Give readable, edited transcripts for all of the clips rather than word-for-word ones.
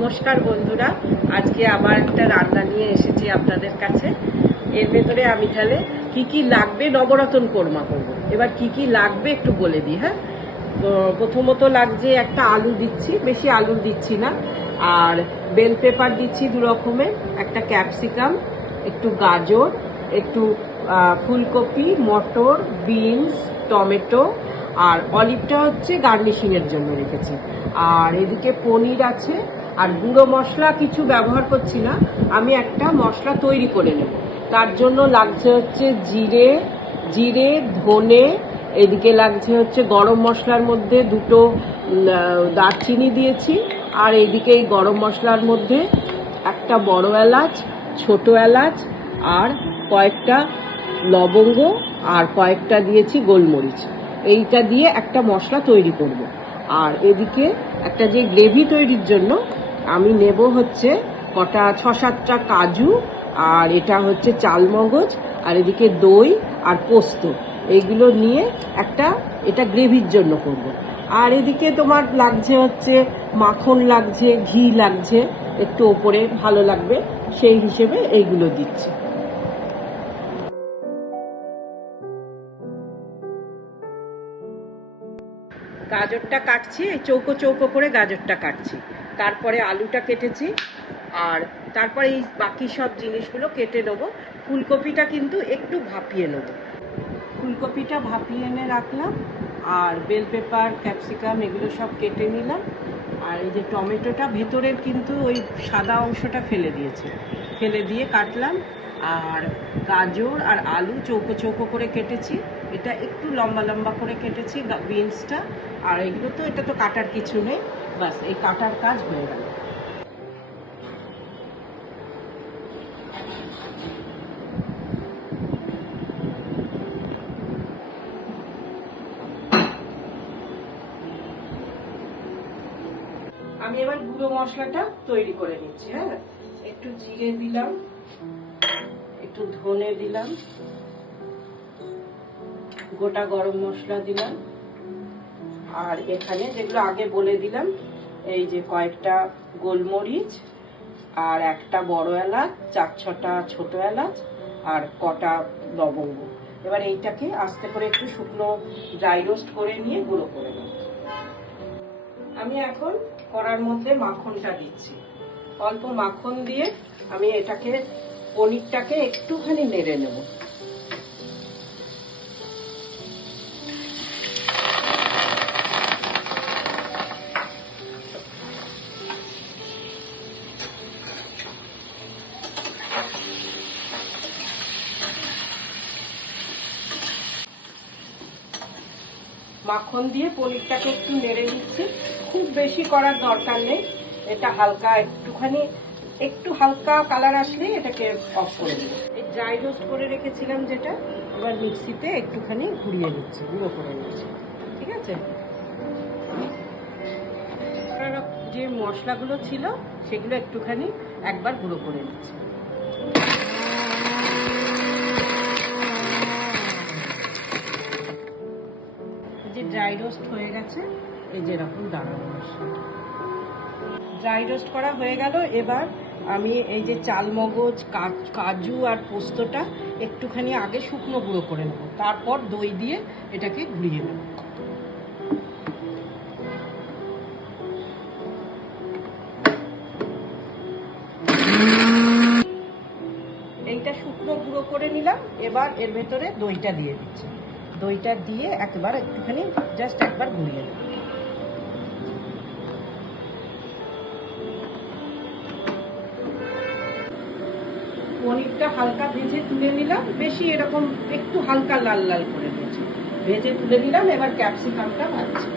নমস্কার বন্ধুরা, আজকে আবার একটা রান্না নিয়ে এসেছি আপনাদের কাছে। এর ভেতরে আমি তাহলে কি কি লাগবে, নবরত্ন কোরমা করব। এবার কি কি লাগবে একটু বলে দিই। হ্যাঁ, প্রথমত লাগছে একটা আলু দিচ্ছি, বেশি আলু দিচ্ছি না, আর বেল পেপার দিচ্ছি 2 রকমের, একটা ক্যাপসিকাম, একটু গাজর, একটু ফুলকপি, মটর, বিনস, টমেটো, আর অলিভটা হচ্ছে গার্নিশিং এর জন্য রেখেছি। আর এদিকে পনির আছে। আর গুঁড়ো মশলা কিছু ব্যবহার করছি না, আমি একটা মশলা তৈরি করে নেব। তার জন্য লাগছে হচ্ছে জিরে, ধনে, এদিকে লাগছে হচ্ছে গরম মশলার মধ্যে 2টো দারচিনি দিয়েছি, আর এদিকে এই গরম মশলার মধ্যে একটা বড় এলাচ, ছোট এলাচ, আর কয়েকটা লবঙ্গ, আর কয়েকটা দিয়েছি গোলমরিচ। এইটা দিয়ে একটা মশলা তৈরি করব। আর এদিকে একটা যে গ্রেভি তৈরির জন্য আমি নেব হচ্ছে কটা 6-7টা কাজু, আর এটা হচ্ছে চালমগজ, আর এদিকে দই আর পোস্ত, এইগুলো নিয়ে এটা গ্রেভির জন্য করব। আর এদিকে তোমার লাগছে হচ্ছে মাখন লাগছে, ঘি লাগছে একটু ওপরে, ভালো লাগবে সেই হিসেবে এইগুলো দিচ্ছি। গাজরটা কাটছি, চৌকো চৌকো করে গাজরটা কাটছি, তারপরে আলুটা কেটেছি, আর তারপরে এই বাকি সব জিনিসগুলো কেটে নেবো। ফুলকপিটা কিন্তু একটু ভাপিয়ে নেব, ফুলকপিটা ভাপিয়ে এনে রাখলাম, আর বেল পেপার, ক্যাপসিকাম এগুলো সব কেটে নিলাম। আর এই যে টমেটোটা ভেতরের কিন্তু ওই সাদা অংশটা ফেলে দিয়ে কাটলাম। আর গাজর আর আলু চৌকো চৌকো করে কেটেছি, এটা একটু লম্বা লম্বা করে কেটেছি বিনসটা। আর এটা তো কাটার কিছু নেই, বাস এই কাটার কাজ হয়ে গেল। আমি এবার গুঁড়ো মশলাটা তৈরি করে নিচ্ছি। হ্যাঁ, একটু জিরে দিলাম, একটু ধনে দিলাম, গোটা গরম মশলা দিলাম, আর এখানে যেগুলো আগে বলে দিলাম, এই যে কয়েকটা গোলমরিচ, আর একটা বড় এলাচ, 4-6টা ছোট এলাচ, আর কটা লবঙ্গ। এবার এইটাকে আস্তে করে একটু শুকনো ড্রাই রোস্ট করে নিয়ে গুঁড়ো করে নেব। আমি এখন কড়ার মধ্যে মাখনটা দিচ্ছি, অল্প মাখন দিয়ে আমি পনিরটাকে একটুখানি নেড়ে নেব। মাখন দিয়ে পনিরটাকে একটু নেড়ে দিচ্ছি, খুব বেশি করার দরকার নেই, এটা হালকা একটু হালকা কালার আসলেই এটাকে অফ করে দেবো। এই ড্রাই রোস্ট করে রেখেছিলাম যেটা, এবার মিক্সিতে একটুখানি ঘুরিয়ে নিচ্ছি, গুঁড়ো করে নিচ্ছি। ঠিক আছে, যে মশলাগুলো ছিল সেগুলো একটুখানি একবার গুঁড়ো করে নিচ্ছি। যে ড্রাই রোস্ট হয়ে গেছে, এই যে এরকম দাঁড়ানো মশলাটা ড্রাই রোস্ট করা হয়ে গেল। এবার আমি এই যে চালমগজ, কাজু আর পোস্তটা একটুখানি আগে শুকনো গুঁড়ো করে নেব, তারপর দই দিয়ে এটাকে ঘুরিয়ে নেব। এইটা শুকনো গুঁড়ো করে নিলাম, এবার এর ভেতরে দইটা দিয়ে দিচ্ছি, দইটা দিয়ে একবার একটুখানি জাস্ট একবার ঘুরিয়ে নেব। পনিরটা হালকা ভেজে তুলে নিলাম, বেশি এরকম একটু হালকা লাল লাল করে ভেজে তুলে নিলাম। এবার ক্যাপসিকামটা ভাজছি।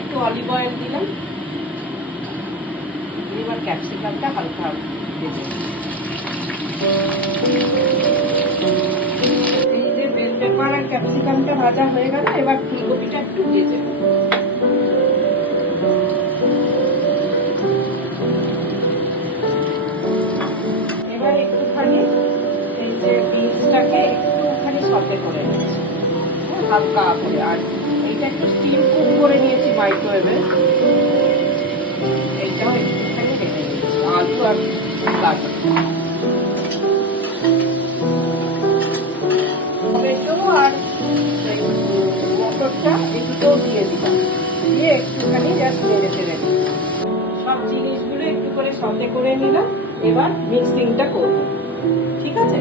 একটু অলিভ অয়েল দিলাম, এবার ক্যাপসিকামটা হালকা ভেজে বেল পেপার আর ক্যাপসিকামটা ভাজা হয়ে গেল। এবার ফুলকপিটা একটু ভেজে নেব। হালকা করে। আর এইটা একটু স্টিম কুক করে নিয়েছি মাইক্রোওয়েভে। এইটাও একটুখানি রেখে দিচ্ছি, আলু আর গাজর। টমেটো আর মটরটা এই দুটো দিয়ে দিলাম, দিয়ে একটুখানি জাস্ট নেড়ে চেড়ে দিচ্ছি। সব জিনিসগুলো একটু করে সতে করে নিলাম। এবার মিক্সিংটা করবো, ঠিক আছে?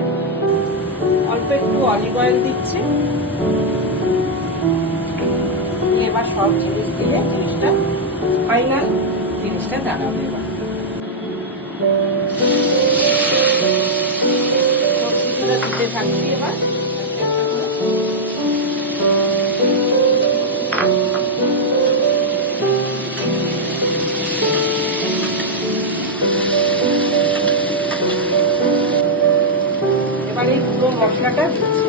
অল্প একটু অলিভ অয়েল দিচ্ছি। এবার সব জিনিস দিলে জিনিসটা ফাইনাল জিনিসটা দাঁড়াবে। এবার সবজিগুলো দিতে থাকছি। এবার এই পুরো মশলাটা দিচ্ছি।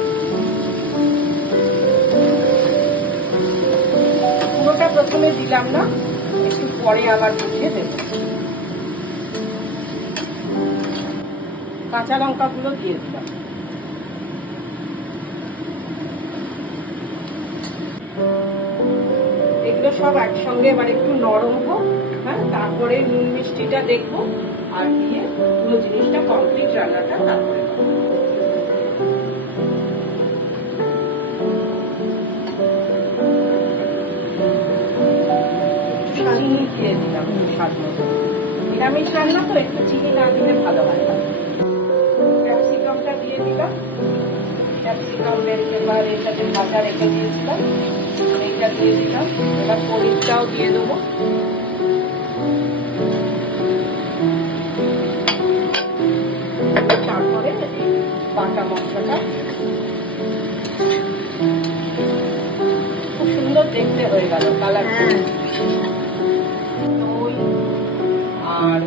পুরোটা প্রথমে দিলাম না, একটু পরে আবার বুঝিয়ে দেব। কাঁচা লঙ্কাগুলো দিয়ে দিলাম। এগুলো সব একসঙ্গে এবার একটু নরম হোক, হ্যাঁ, তারপরে নুন মিষ্টিটা দেখবো আর দিয়ে পুরো জিনিসটা কমপ্লিট রান্নাটা তারপরে চিনি দিয়ে দিলাম স্বাদ মতো। নিরামিষ রান্না তো একটু চিনি না দিলে ভালো হয় না। ক্যাপসিকামটা দিয়ে দিলাম। ক্যাপসিকাম বেল পেপার এর সাথে ভাজা রেখে দিয়েছিলাম, এইটা দিয়ে দিলাম। এবার পনিরটাও দিয়ে দেবো। তারপরে বাটা মশলাটা খুব সুন্দর দেখতে হয়ে গেল কালার। দই আর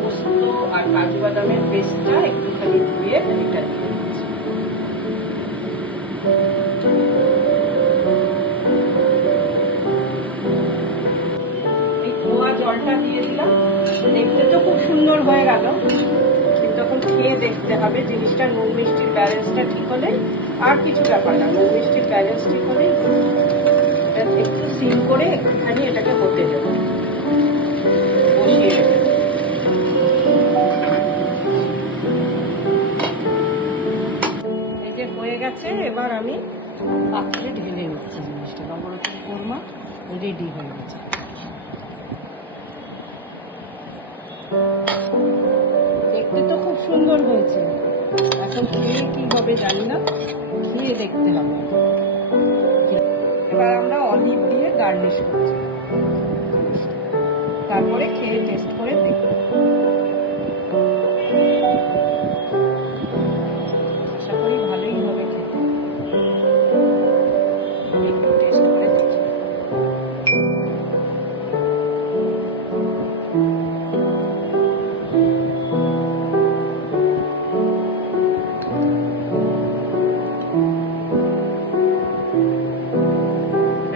পোস্ত আর কাজু বাদামের পেস্টটা একটুখানি ধুয়ে এটা দিয়ে দিচ্ছি। এই ধোয়া জলটা দিয়ে দিলাম। দেখতে তো খুব সুন্দর হয়ে গেল, কিন্তু তখন খেয়ে দেখতে হবে জিনিসটা নুন মিষ্টির ব্যালেন্সটা ঠিক হলে আর কিছু ব্যাপার না। নুন মিষ্টির ব্যালেন্স ঠিক হলেই একটু সিম করে একটুখানি এটাকে হতে দেবো, বসিয়ে রেখে। এই যে হয়ে গেছে, এবার আমি পাত্রে ঢেলে নিচ্ছি জিনিসটা। নবরত্ন কোরমা রেডি হয়ে গেছে। দেখতে তো খুব সুন্দর হয়েছে, এখন খেয়ে কি হবে জানি না, খেয়ে দেখতে হবে। এবার আমরা অলিভ দিয়ে গার্নিশ করছি, তারপরে খেয়ে টেস্ট করে দেখব। আশা করি ভালোই হবে খেতে। একটু টেস্ট করে দেখি।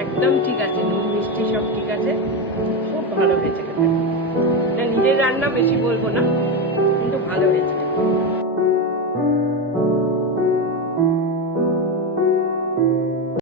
একদম ঠিক আছে, নুন মিষ্টি সব ঠিক আছে, খুব ভালো হয়েছে খেতে। নিজের রান্না বেশি বলবো না, কিন্তু ভালো হয়েছে।